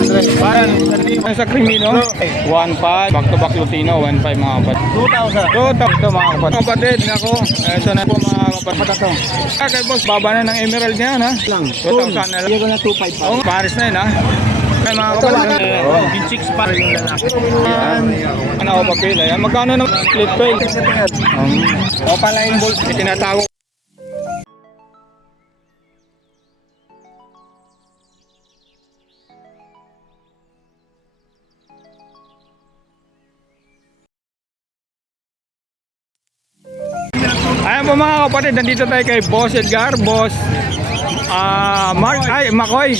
500. Parang sa Crimino, 1.5. Back to back Lutino, 1.5 mga kapatid. 2,000. Ito mga kapatid. Kapatid, ako. Ito na po mga kapatid. Ito. Kay boss, baba na ng emerald niya, ha? Lang. 2,000 na lang. Bigyan ko na 2,500 pa. Oo, Paris na yun, ha? Ay, mga kapatid. Yung chicks pa rin yung lalaki. Yan. Ano ako papel? Ayan. Magkano na split fail? O pala yung bulls. Tinatawag. Ayan po mga kapatid, nandito tayo kay Boss Edgar, Boss Mark, Makoy.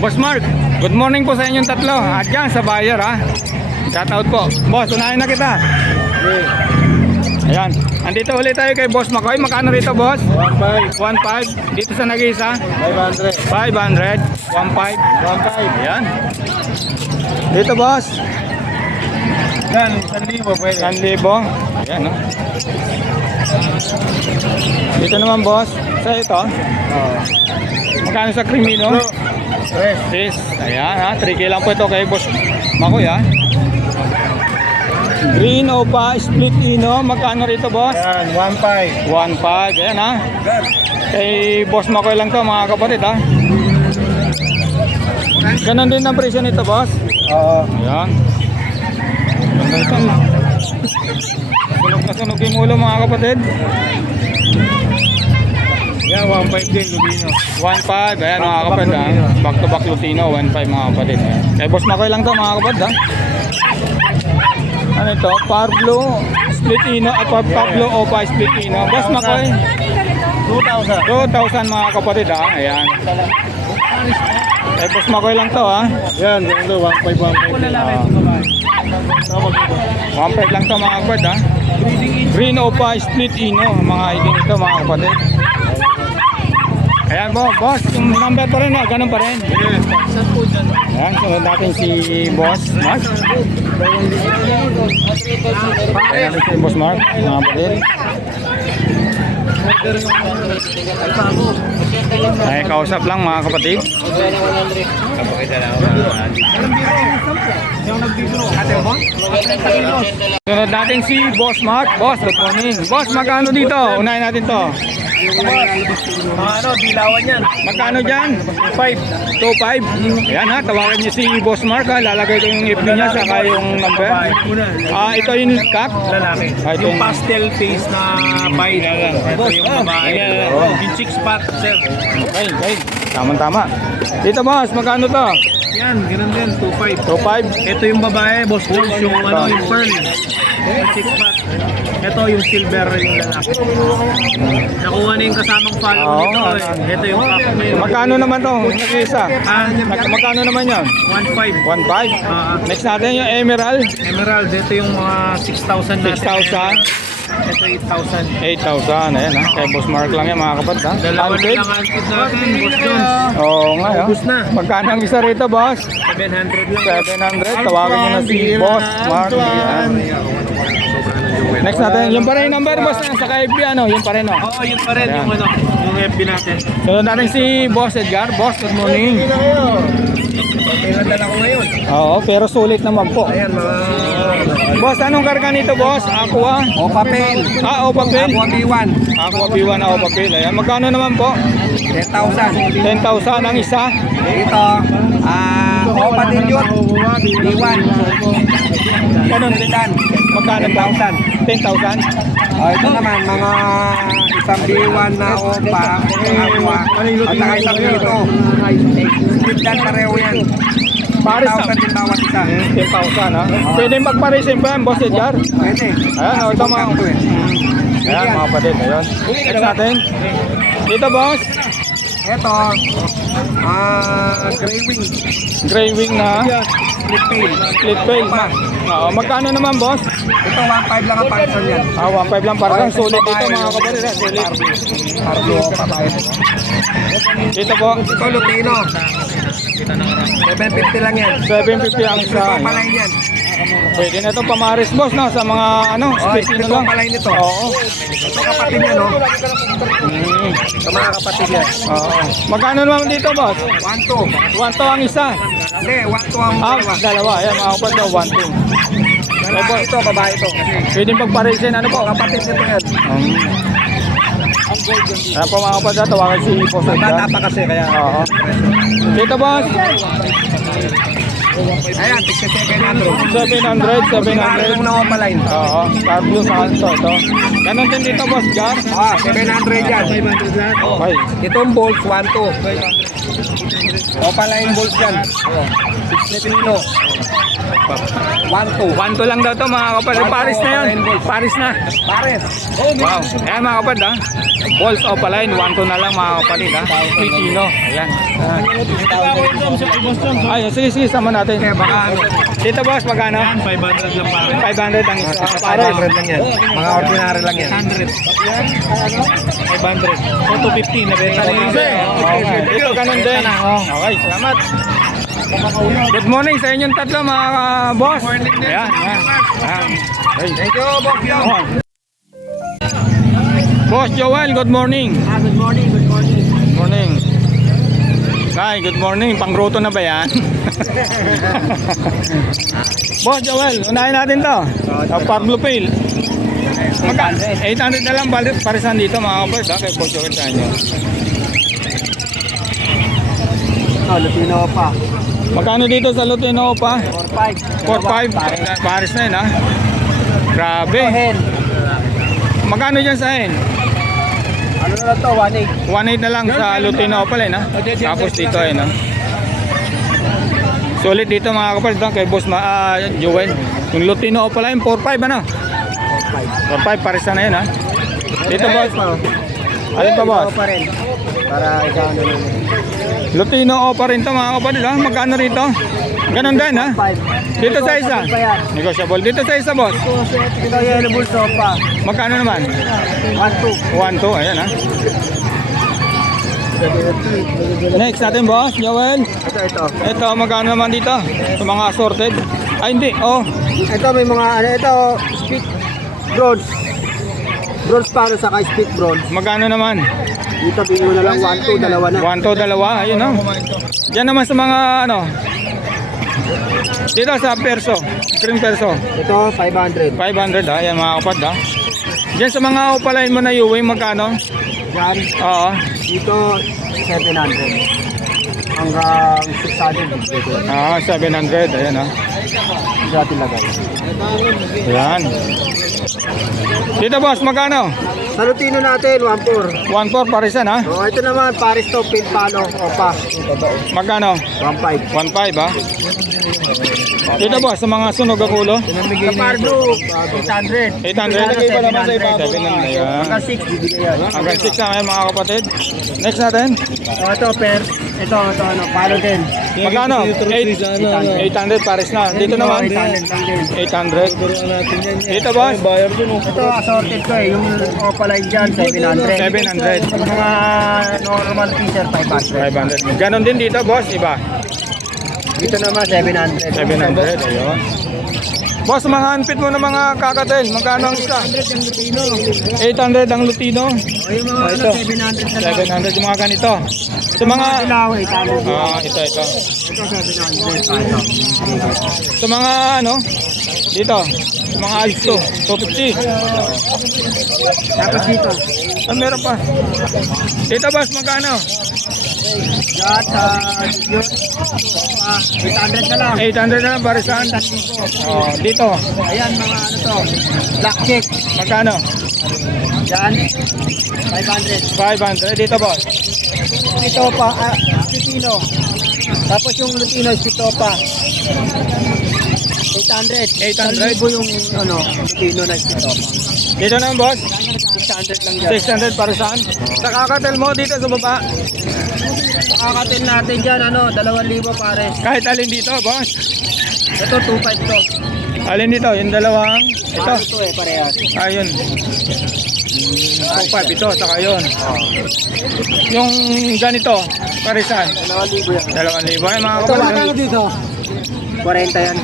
Boss Mark, good morning po sa inyong tatlo. At yan, sa buyer, ha. Shoutout po. Boss, unahin na kita. Ayan, andito ulit tayo kay Boss Makoy. Magkano rito, Boss? 1,500. 1.5. Dito sa Nag-Iisa? 500. 500. 1.5. 1,500. Ayan. Dito, Boss? Yan, 1,000 pwede. 1,000. Ayan, no? Dito naman, Boss. Sa ito? Oo. Magkano sa Crimino? 3. 3. Ayan, ha? 3K lang po ito kay Boss Makoy, ha? Green Opa Split Ino. Magkano rito, Boss? Yan, 1,500. 1.5. Ayan, ha? Kay Boss Makoy lang to, mga kapatid, ha? Ganon din ang presyo nito, Boss? Oo. Ayan. Ganda ito. Sunog na sunog yung ulo, mga kapatid. Yan, 1,500 din, Lubino. 1.5. Ayan, mga kapatid, ha? Back to back Lutino, 1.5, mga kapatid. Ayan. Kay Boss Makoy lang to, mga kapatid, ha? Ano ito? Pablo Split Ino. Pablo Opa Split Ino. Boss Makoy. 2,000. 2,000 mga kapatid, ha? Ayan. Kay Boss Makoy lang to, ha? Yan, ganda, 1,500. 1.5 lang to, mga kapatid, ha? Green Opa Split Ino. Mga ID nito, mga kapatid. Ayan po, boss, yung number pa rin, ganun pa rin. Ayan, sunod natin si Boss Mark. Ayan natin si Boss Mark, mga kapatid. Ay, kausap lang, mga kapatid. Sunod natin si Boss Mark. Boss, good morning. Boss, magkano dito? Unahin natin to. Ano, dilawan yan. Magkano dyan? 5. 2.5. Ayan, ha, tawagan niyo si Boss Mark, ha. Lalagay ko yung FB niya saka yung number. Ito yung cup. Lalaki. Ito Yung pastel face na bite. Ito yung babae. Yung chicks pat, sir. Okay. Tama. Dito, boss, magkano to? Yan, ganun din, 2,500. 2.5. Ito yung babae, Boss Jones, yung ano, yung pearl. Yung chicks pat. Ito yung silver, yung lalaki. Nakuha na yung kasamang follow Oo, nito. Ito yung cup na yun. Magkano naman to? Nag-isa. Magkano naman yan? 1,500. 1.5. Next natin yung Emerald. Emerald, ito yung mga 6,000 natin. 6,000. Ito 8,000. 8,000. Ayan, ha. Kay Boss Mark lang yan, mga kapatid, ha. Dalawa na Alfred. lang ang kit natin, Boss Jones. Oo nga, ha. Ubus na. Magkano ang isa rito, boss? 700 lang. 700. Tawagan niyo na si Boss Mark. Ayan. Next natin, yung pa rin yung number, boss, sa FB, ano, yung pa rin, no? Oo, yun pa rin Ayan. yung ano, yung FB natin. Sunod natin si Boss Edgar. Boss, good morning. Pinadala ko ngayon. Oo, pero sulit naman po. Ayan, mga... Boss, anong karga nito, boss? Aqua? O papel. Aqua Pin. B1. Aqua B1, Aqua Pin. Ayan, magkano naman po? 10,000. 10,000 ang isa. Ito, o patil yun. B1. Ganun din. Magkano po? 10,000. Ito naman, mga isang B1 na opa, aqua, at saka isang dito. Tindan pareho yan. Paris na. 10,000 din bawat isa. 10,000, ha? Pwede magparisin pa yan, Boss Edgar. Pwede. Ayan, o, ito mga. Ayan, mga kapatid. Ayan. Next natin. Dito, boss. Ito, gray wing, Gray wing na split tail. split fail. Oo, magkano naman, boss? Ito, 1,500 lang ang parson yan. 1.5 lang para lang. Sulit dito, mga kapatid. Ha? Sulit. Pardo, papain. Dito po. Ito, Lutino. 750 lang yan. 750 ang isa. Ito palay yan. Pwede na ito pamaris boss, no? Sa mga ano, split ito lang. palay nito. Oo. Ito kapatid yan, no? Mm. Sa mga kapatid yan. Oo. Magkano naman dito boss? 1-2. 1 to ang isa. Hindi, 1-2 ang Ah, dalawa. dalawa. Ayan mga kapatid, 1 to. Lalaki ito, babae ito. Pwede pagparisin, ano po? Kapatid nito yan. Ayan po mga kapatid, tawagan si Boss Bata Edgar. pa kasi, kaya. Oo. Dito boss, Ayan, 700. 700, 700. Ang na-opaline. Oo, Star Blue sa ito. Ganon din dito boss, Gar. 700 yan. Okay. Itong bolts, 1-2. Opaline bolts yan. 6 kilo. 1-2. 1 to lang daw to mga kapatid. Paris na yun. Paris na. Pares. Wow. Ayan mga kapatid ha. Balls Opaline, 1 to na lang mga kapatid ha. Pitino. Ayan. Ay, sige, sama natin. Baka ano. Dito boss, magkano? 500 lang pa. 500 ang isa. Pares. 500 lang yan. Mga ordinary lang yan. 100. 500. 250 na benta ni Okay. Dito ganun din. Okay, salamat. Good morning sa inyong tatlo mga boss. Ayan, ayan. Ayan. Thank you, Bob. Oh. Boss Joel, good morning. Good morning, good morning. Good morning. Hi, good morning. Pangruto na ba yan? Boss Joel, unahin natin to. Pablo Pale. 800 na lang parisan dito mga kapatid. Kay Boss Joel sa inyo. Lutino pa. Magkano dito sa Lutino pa? 4-5. 4-5. Paris na yun ha. Grabe. Magkano dyan sa hen? Ano na lang to? 1-8. 1.8 na lang sa Lutino pala na. Tapos dito ay no. Solid dito mga kapatid kay Boss Joel. Yung Lutino pala yung 4.5 ano? 4.5 pares na yun ha. Dito boss. Alin pa boss? Pa rin. Para ikaw ano lang. Lutino pa rin to mga kapatid ha. Magkano rito? Ganun din ha. 5. Dito sa isa. Negotiable. Dito sa isa boss. Ito yellow bull sopa. Magkano naman? 1-2. 1.2 ayan ha. Next natin boss, Joel. Ito. Ito magkano naman dito? Sa mga assorted. Ay hindi. Oh. Ito may mga ano ito speed bronze. Bronze para sa speed bronze. Magkano naman? Dito bingo na lang 1-2 dalawa na. 1 to dalawa, ayun no. Diyan naman sa mga ano. Dito sa perso, cream perso. Ito 500. 500 ha, yan mga kapad ha. Diyan sa mga upalain mo na Uwing, magkano? Yan. Oo. Dito 700. Hanggang 600. Ah, 700, ayan ha. Dati lagay. Ayan. Dito boss, magkano? Sa Lutino natin 1-4. 1.4 parisan ha. Oh, ito naman Paris to Pilpano Opa. Magkano? 1-5. 1.5 ha. Dito boss, sa mga sunog ang ulo. Sa Pardo 800. 800. 700. Ayan. Hanggang 6 bibigay yan. Hanggang 6 na kayo mga kapatid. Next natin. Oh, ito per. Ito ano, palo din. Magkano? 800 pares na. Dito naman. 800 lang din. 800. Dito boss. Ito assorted ko eh. Yung Opaline dyan 700. 700. Yung mga normal t-shirt 500. 500. Ganon din dito boss, iba. Dito naman 700. 700. Ayun. Boss, mga unfit mo na mga kakatel. Magkano ang isa? 800 ang Lutino. O yung mga ano, 700 na lang. 700 yung mga ganito. Sa mga... Ilaw, 800. ito. Ito 700. Ito. Sa mga ano, dito. Sa mga Alsto, 250. Tapos dito. Ah, meron pa. Dito boss, magkano? Lahat sa yun. 800 na lang. 800 na lang parisan. Oh, dito. Ayan mga ano to. Black check. Magkano? Yan. 500. 500. Dito boss. Ito pa. Lutino. Tapos yung Lutino ito pa. 800. 800. 1,000 yung ano, Lutino na ito pa. Dito naman boss. 600 lang dyan. 600 parisan. Sa kakatel mo dito sa baba. Makakatin natin dyan, ano, 2,000 pares. Kahit alin dito boss. Ito, 2,500 to. Alin dito? Yung dalawang. Ito. Ano to eh, parehas. Ayun. 2.5 ito, saka yun. Yung ganito, parisan. 2,000 yan. 2,000 ay mga Ito, magkano kapatid. dito? 40 yan.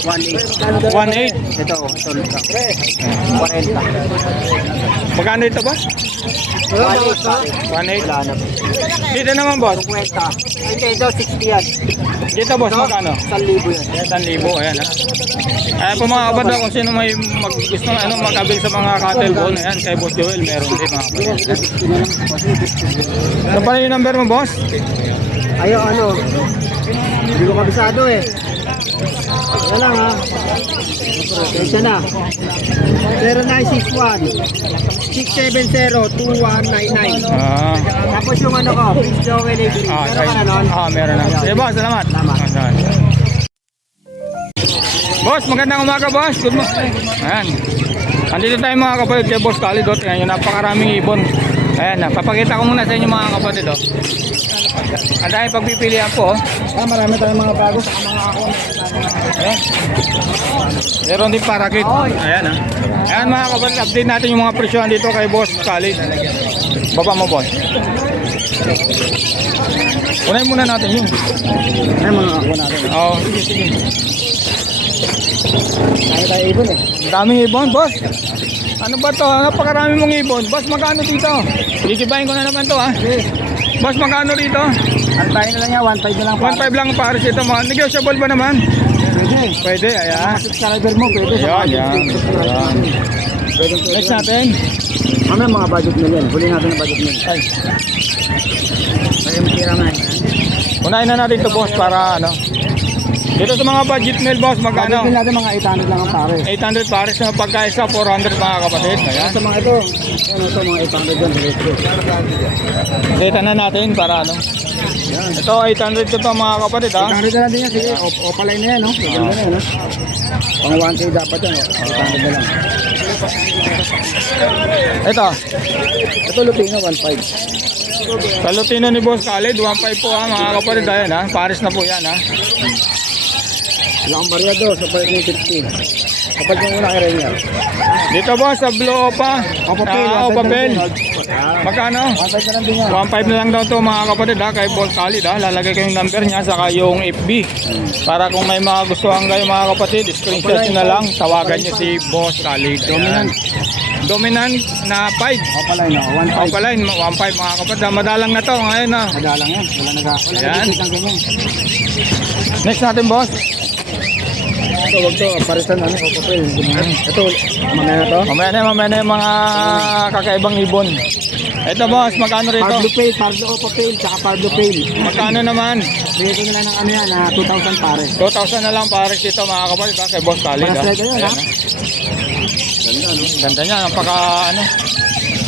1.8. 1.8. Ito 40. Magkano ito boss? 1.8 pa. 1.8. Wala na. Dito naman boss. 50. Hindi, ito 60 yan. Dito boss, magkano? 1,000 yan. 1,000, ayan ha. Ayan po mga kapatid, kung sino may gusto na mag-avail sa mga cattle bone, ayan, kay Boss Joel, meron din mga kapatid. Ano pala yung number mo boss? Ayaw ano. Hindi ko kabisado eh. Wala lang ha. Kaya na. 0961-670-2199. Tapos yung ano ko, Prince Joel Avery. Meron ka na nun? Meron na. Sige boss, salamat. Salamat. Boss, magandang umaga boss. Good morning. Ayan. Andito tayo mga kapatid kay Boss Khalid. Ayan, yung napakaraming ibon. Ayan, papakita ko muna sa inyo mga kapatid. Ang dahil pagpipilihan po. Marami tayong mga bago sa mga ako. Ayan. Meron din parakit. Ayan ha. Ayan mga kapatid, update natin yung mga presyohan dito kay Boss Khalid. Baba mo boss. Unahin muna natin yun. Ay, mga ako natin. Oo, sige, sige. Kaya tayo ibon eh. Ang daming ibon, boss. Ano ba to? Napakarami mong ibon. Boss, magkano dito? Gigibayin ko na naman to ha. Boss, magkano dito? Ang tayo na lang yan, 1.5 na lang. 1.5 lang pares ito. Mga negotiable ba naman? Pwede. Pwede, ayan. Subscriber mo, pwede. Yan, yan. Next natin. Mamaya mga budget na yan. Huli natin ang budget na yan. Ay, Kaya matira na yan. unahin na natin to boss para ano. Dito sa mga budget meal boss, magkano? Budget natin mga 800 lang ang pare. 800 pares na pagkaisa, 400 mga kapatid. Ayan. Sa mga ito, ano ito, mga 800 yan. Data na natin para ano. Ito 800 ko to mga kapatid ha. 800 na lang din yan. Sige, opaline na yan, no? Maganda na yan, no? Pang 1K dapat yan, no? 800 na lang. Ito, Ito Lupino, 1.5. sa Lutino ni Boss Khalid, 1.5 po ha mga kapatid. Ayan ha, pares na po yan ha. Wala akong barya do, sa palit ng 15. Kapag yung una kay Rainier. Dito boss, sa Blue Opa. Papel. Magkano? 1.5 na lang din yan. 1.5 na lang daw to mga kapatid ha, kay Boss Khalid ha. Lalagay ko yung number niya, saka yung FB. Para kung may mga gustuhan kayo mga kapatid, screenshot nyo na lang, tawagan nyo si Boss Khalid. Ayan. Dominant na 5. Opaline, no? 1.5. Opaline, 1.5 mga kapatid. Madalang na to ngayon ha. Madalang yan. Wala Ayan. nag-ikit ng ganyan. Next natin boss. Ito, wag to. Parisan ano, papel. Ito, mamaya na to. Mamaya na yung mga kakaibang ibon. Ito boss, magkano rito? Parblo Pale, Parblo Opa Pale, tsaka Parblo Pale. Magkano naman? Bigay ko nila ng ano yan, 2,000 pare. 2,000 na lang pares dito mga kapatid ha, kay Boss Khalid ha. Para sa yun, ha? Ayan, Ganda niya, napaka ano,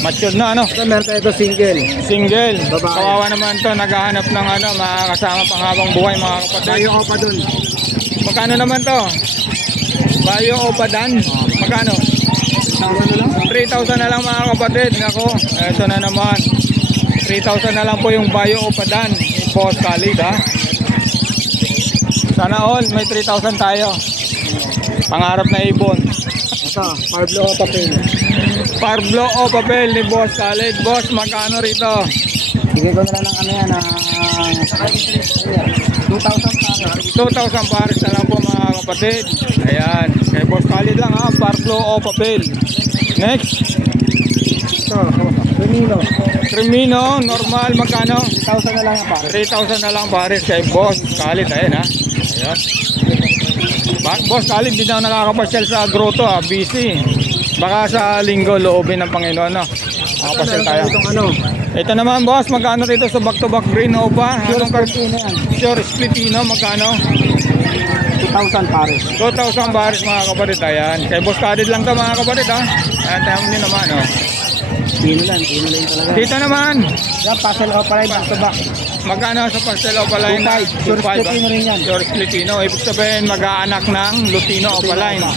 mature na ano. Ito, meron tayo ito single. Single. Babae. Kawawa naman to, naghahanap ng ano, makakasama pang habang buhay mga kapatid. Tayo Opa dun. Magkano naman to? Bayo o padan? Magkano? 1,000 na lang. 3,000 na lang mga kapatid. Nako, eto na naman. 3,000 na lang po yung bayo o padan ni Boss Khalid ha. Sana all, may 3,000 tayo. Pangarap na ibon. Ito, Parblo Opa Pale. Parblo o papel ni Boss Khalid. Boss, magkano rito? Bigay ko na lang ng ano yan, 2,000 pare. 2,000 pares na lang po mga kapatid. Ayan, kay Boss Khalid lang ha. Parblo o papel. Next, Ito, Remino. Cremino, normal, magkano? 3,000 na lang yan pare. 3,000 na lang pares kay Boss Khalid. Ayan ha. Ayan. Boss Khalid, di na ako nakakapasyal sa grotto ha. Busy. Baka sa linggo, loobin ng Panginoon no. Makapasyal tayo. Itong ano, Ito naman boss, magkano rito sa back-to-back green o pa? Pure Anong Splitino yan. Pure Splitino, magkano? 2,000 pare. 2,000 baris mga kapatid. Ayan. Kay Boss Khalid lang to mga kapatid ha. Ayan, tayo nyo naman oh. Pino lang talaga. Dito naman, Yan, Puzzle Opa Line, back to back. magkano sa pastel opaline? 2,500. Pure Splitino rin yan. Pure Splitino. Ibig sabihin, mag-aanak ng Lutino opaline. Yan.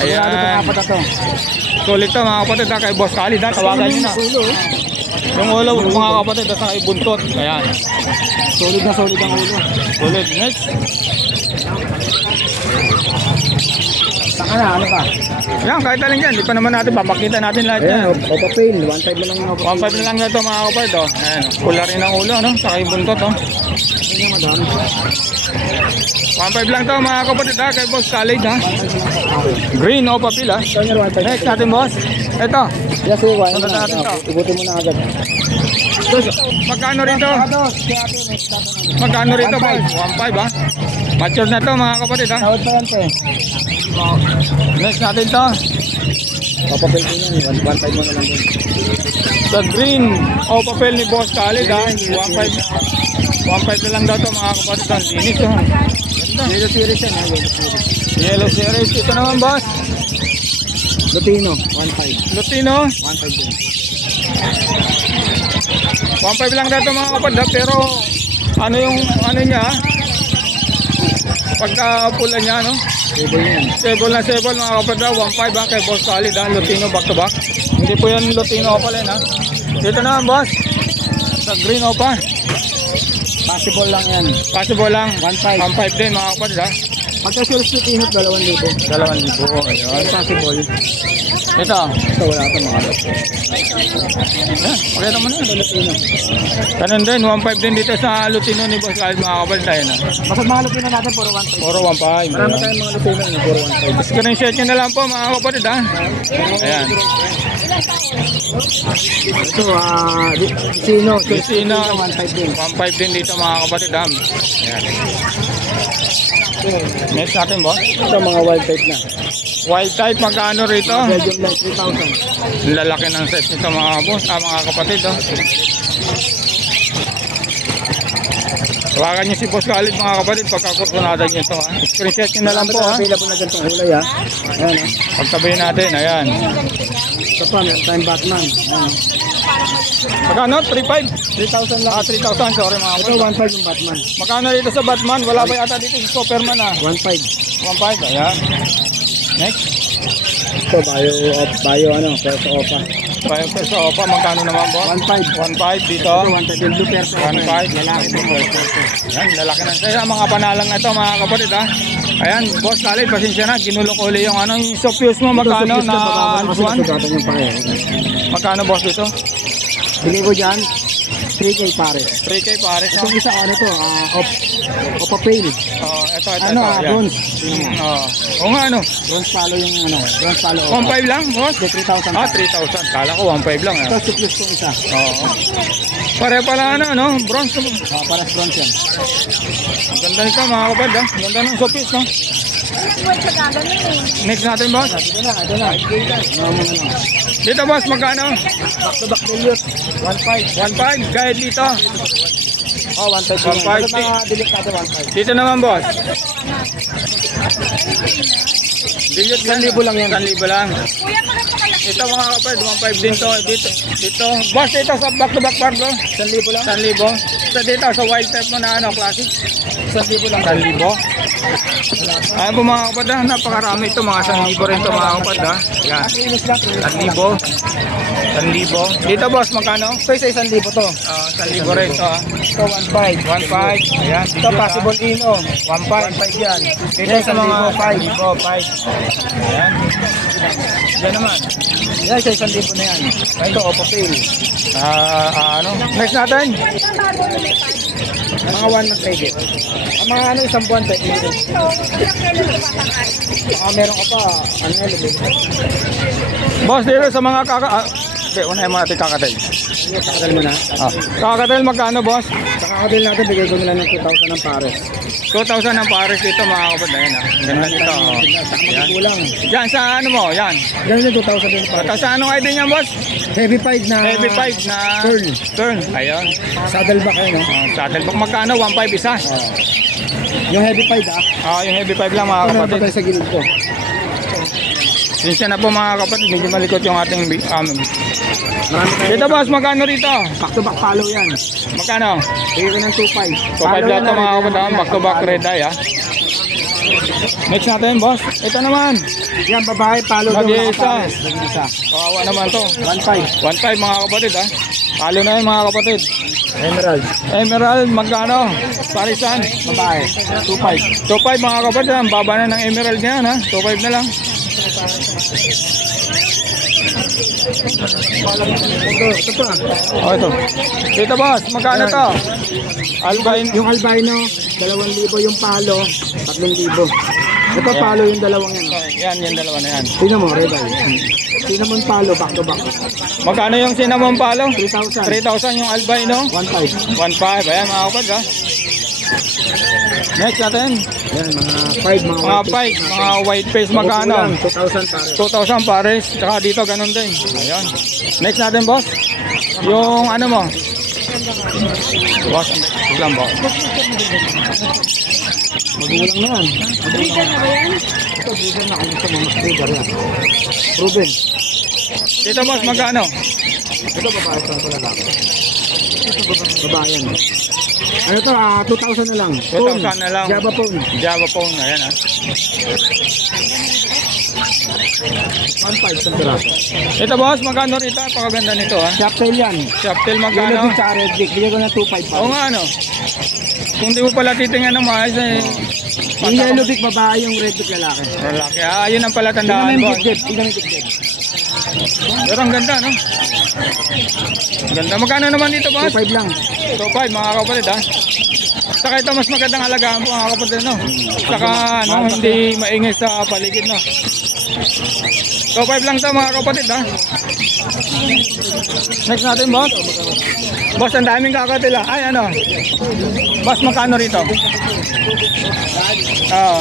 Ayan. Sigurado itong apat na to. Sulit to mga kapatid ha. Kay Boss Khalid ha. Tawagan nyo na. Ulo, Yung ulo mga kapatid at saka yung buntot. Ayan. Solid na solid ang ulo. Solid. Next. Saka na, ano pa? Ayan, kahit alin dyan. Di pa naman natin papakita natin lahat yan. Ayan, Opa Pain. 1.5 na lang yung Opa 1.5 na lang na ito mga kapatid. Oh. Ayan. Pula rin ang ulo. No? Saka yung buntot. Oh. Pain yung madami. 1.5 lang to mga kapatid ha. Kay Boss Khalid ha. Green o papel ha. Ito nyo 1.5. Next natin boss. Ito. Yes, sige, wine Sunod na. natin to. Igutin mo na agad. Magkano rito? Dos, kaya ate, may tatanong. Magkano rito boss? 1.5 ha. Mature na to mga kapatid ha. Tawad pa yan, te. Next natin to. Opa Pain din yan. 1.5 mo na lang din. Sa green o papel ni Boss Khalid ha. 1.5 na lang daw to mga kapatid ha. Linis ha. Yellow series yan, ha? Yellow series. Yellow series. Ito naman boss. Lutino, 1.5. Lutino. 1.5 din. 1.5 lang daw to mga kapatid ha. Pero ano yung ano niya ha? Pagka pula niya no. Table yan. Sable na sable mga kapatid ha. 1.5 ha kay Boss Khalid ha. Lutino back to back. Hindi po yan Lutino pa rin ha. Dito naman boss. Sa green opa. Possible lang yan. Possible lang. 1.5. 1.5 din mga kapatid ha. Pagka sales Lutino, 2,000. 2,000 ayun. Possible. Ito. Ito wala ito mga kapatid. Pakita mo na. Lutino. Ganun din. 1.5 din dito sa Lutino ni Boss Khalid mga kapatid ayun ha. Basta mga Lutino natin, puro 1.5. Puro 1.5. Marami tayong mga Lutino, puro 1.5. Screenshot nyo na lang po mga kapatid ha. Ayan. Ito, Vicino. Vicino. 1.5 din. 1.5 din dito mga kapatid ha. Ayan. Next natin boss. Ito, mga wild type na. Wild type magkano rito? Belgium light, 3,000. Lalaki ng size nito mga boss, mga kapatid oh. Tawagan niyo si Boss Khalid mga kapatid pagkakursunadan niyo ito ha. Screenshot niyo na lang po ha. Available na ganitong kulay, ha. Ayan, ha. Pagtabihin natin, ayan. Ito pa, meron tayong Batman. Ayan, Magkano? 3.5? 3,000 lang. 3,000, sorry mga Ito, kapatid. 1.5 yung Batman. Magkano dito sa Batman? Wala ba yata dito sa Superman ha? 1.5. 1.5, ayan. Next. Ito, bio, perso opa. Bayo peso opa, magkano naman boss? 1.5. 1.5 dito. Ito, 1.5 yung blue perso opa. 1.5. Lalaki din, perso. Ayan, lalaki na. Kaya mga panalang na ito mga kapatid ha. Ayan, Boss Khalid, pasensya na. Ginulok uli yung ano, yung soft fuse mo. Magkano na Kasi buwan? nasugatan yung pare. Magkano boss dito? Bigay ko dyan, 3K pare. 3K pares no? Itong isa, ano to, Opa Pain. Oh, ito. Ano, Ayan. bronze. Oo nga ano. Bronze palo yung bronze palo opa. 1.5 lang boss? Ito, 3,000. Ah, 3,000. Kala ko 1.5 lang Ito, suplus kong isa. Oo. Pare pala ano, no? Bronze. Paras bronze yan. Ang ganda nito mga kapatid ha. Ang ganda ng soft fuse no? Next natin boss. Ito na. Dito boss, magkano? Back to back Delius. 1.5. 1.5. Kahit dito. Oh, 1.5. 1.5. Ito mga delete natin, 1.5. Dito naman boss. Billiot 1,000 lang yan. 1,000 lang. Ito mga kapatid, 1.5 din to. Dito. Boss, ito sa back-to-back part bro. 1,000 lang. 1,000. Sa dito, sa wild type mo na ano, classic. 1,000 lang. 1,000. Ayan po mga kapatid ha, napakarami ito. Mga 1,000 rin ito mga kapatid ha. Ayan. Kilos lang. 1,000. Dito boss, magkano? Ito isa 1,000 to. 1,000 rin ito ha. Ito 1.5. 1.5. Ayan. Ito possible ino. 1.5. 1.5 yan. Dito sa mga 5. Ayan. Diyan naman. Yan, isa 1,000 na yan. Ito, Opa Pain. Ano? Next natin. Mga 1 month pwede. Ang mga isang buwan pwede. Baka meron ka pa, lumit. Boss, dito sa mga unahin mo natin kakatail. Kakadal mo na. Kakatail magkano boss? Sa kakadal natin, bigay ko nila ng 2,000 ng pares. 2,000 ang pares dito mga kapatid. Ayan ah. Ganda nito. Saka magkukulang. Yan sa ano mo, yan. Ganun yung 2,000 din pares. Tapos sa anong ID niyan boss? Heavy 5 na. Heavy 5 na turn. Ayun. Saddleback yun, no? Saddleback magkano? 1.5 isa. Yung heavy 5, Yung heavy 5 lang mga Ano kapatid. tayo sa gilid ko? Sinsya na po mga kapatid, medyo malikot yung ating Marami tayo. dito boss, magkano rito? Back to back follow yan. Magkano? Bigay ko ng 2.5. 2.5 lahat ng mga kapatid, back to back red eye Next natin boss, ito naman. Yan, babae, follow daw Mag-iisa. mga pares. Mag-iisa. Kawawa naman to. 1.5. 1.5 mga kapatid Palo na yun mga kapatid. Emerald. Emerald, magkano? Parisan. Babae. 2.5. 2.5 mga kapatid, ang baba na ng emerald niya, ha? 2.5 na lang. Ito pa. Oh, ito. Dito boss, magkano to? Albino. Yung albino, 2,000. Yung palo, 3,000. Ito Yan. palo yung dalawang yan. Oh, yan, yung dalawa na yan. Tingnan mo, red eye. Cinnamon palo, back to back. Magkano yung cinnamon palo? 3,000. 3,000 yung albino. 1.5. 1.5. Ayan mga kapatid, ha? Next natin. Yan, mga 5, Mga pike, mga white face, magkano? 2,000 pare. 2,000 pares. Tsaka dito, ganun din. Ayan. Next natin, boss. Yung ano mo? Boss, biglang boss. Magulang na yan. Breeder na ba yan? Ito, breeder na. Kung gusto mo, mas breeder yan. Ruben. Dito, boss, magkano? Ito, babae pa ito lalaki. Ito, babae yan. Ano to, 2,000 na lang. 2,000 na lang. Java phone. Java phone, ayan, ha? 1.5 sa piraso. Ito, boss, magkano rito? Pakaganda nito, ha? Shoptail yan. Shoptail, Yellow magkano? Dick sa Red Dick. Bigyan ko na 2.5 pa. Oo nga, ano? Kung di mo pala titingnan ng maayos, eh. Yung Yellow Dick babae, yung Red Dick lalaki. Lalaki. Ah, yun ang pala Tingnan mo tandaan, yung boss. dibdib. Tingnan mo yung dibdib. Pero ang ganda, no? Ganda. Magkano naman dito, boss? 2.5 lang. 2.5, mga kapatid, ha? Saka ito, mas magandang alagaan po, mga kapatid, no? Saka, ano, hindi maingay sa paligid, no? 2.5 lang to, mga kapatid, ha? Next natin, boss. Boss, ang daming kakatila. Ay, ano? Boss, magkano rito? Oo.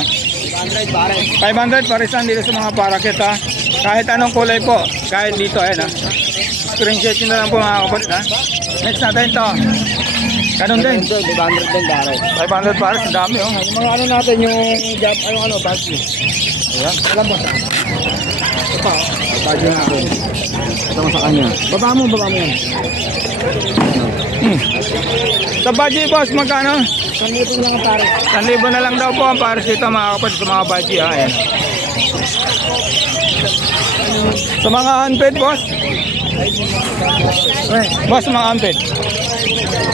500 parisan dito sa mga parakit, ha? Kahit anong kulay po, kahit dito, ayan, ha? Screenshot nyo na lang po, mga kapatid, ha? Next natin to. Ganun din. 500 din dare. 500 pares, ang dami, oh. Yung mga ano natin, yung job, ano, bagyo. Ayan. Alam mo sa? Ito pa, bagyo natin. Ito mo sa kanya. Baba mo yan. Sa budget, boss, magkano? 1,000 lang ang pare. 1,000 na lang daw po ang pares dito, mga kapatid, sa mga budget, ha? Ayan. Sa mga unpaid, boss? Boss, mga unpaid.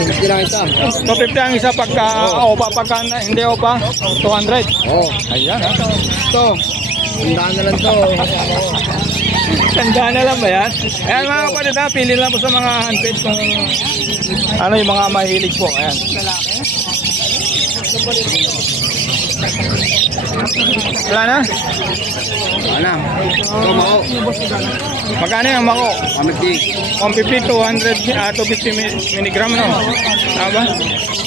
50 lang isa. 250 ang isa pagka opa, pagka hindi opa, 200. Oo. Ayan, ha? Ito. Tandaan na lang to. Tandaan na lang ba yan? Ayan, mga kapatid, ha? Pili lang po sa mga unpaid kung ano yung mga mahilig po. Ayan. Wala na? Ano? Ito mako. Magkano yung mako? Amity. 150, 250 milligram, no? Tama ba?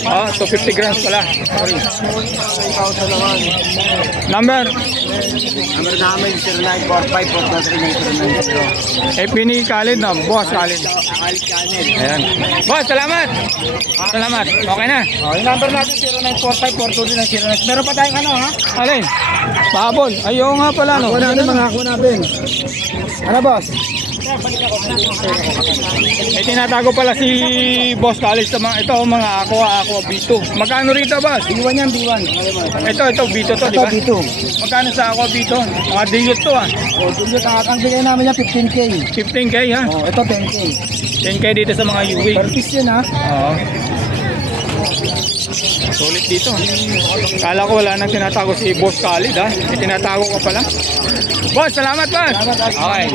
Oh, 250 grams pala. Sorry. 1,000 naman. Number? Number namin 0945-423-909. Eh, pini Khalid na. Boss Khalid. Akalit channel. Ayan. Boss, salamat. Salamat. Okay na. Oh, yung number natin 0945-423-909. Meron pa tayong ano, ha? Alin? Pahabol. Ayaw nga pala, no? Ako natin, mga ako natin. Ano, boss? Eh, tinatago pala si Boss Khalid sa mga ito, mga Aqua B2. Magkano rito, boss? B1 yan, B1. Ito, B2 to, di Ito, ba? B2. Magkano sa Aqua B2? Mga dilute to, ah. O, dito, ang bigay namin yan, 15K. 15K, ha? O, ito, 10K. 10K dito sa mga UV. Per piece yun, ha? Oo. Sulit dito. Kala ko wala nang tinatago si Boss Khalid, ha? Eh, tinatago ka pala. Boss, salamat, boss. Salamat, Okay.